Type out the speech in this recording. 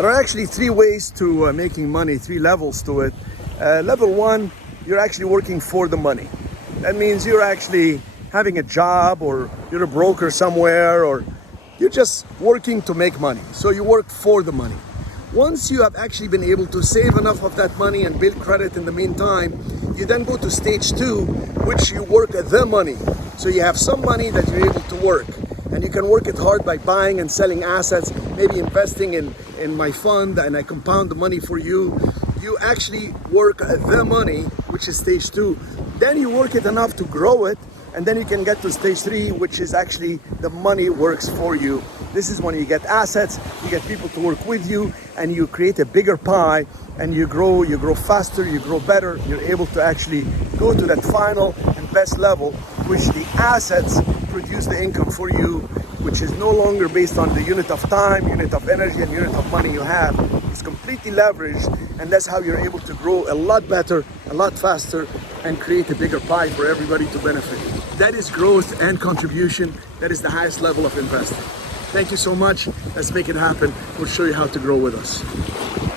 There are actually three ways to making money, three levels to it. Level one, you're actually working for the money. That means you're actually having a job, or you're a broker somewhere, or you're just working to make money. So you work for the money. Once you have actually been able to save enough of that money and build credit in the meantime, you then go to stage two, which you work the money. So you have some money that you're able to work, and you can work it hard by buying and selling assets, maybe investing in my fund, and I compound the money for you. You actually work the money, which is stage two. Then you work it enough to grow it, and then you can get to stage three, which is actually the money works for you. This is when you get assets, you get people to work with you, and you create a bigger pie, and you grow faster, you grow better. You're able to actually go to that final and best level, which the assets produce the income for you, which is no longer based on the unit of time, unit of energy, and unit of money you have. It's completely leveraged, and that's how you're able to grow a lot better, a lot faster, and create a bigger pie for everybody to benefit. That is growth and contribution. That is the highest level of investing. Thank you so much. Let's make it happen. We'll show you how to grow with us.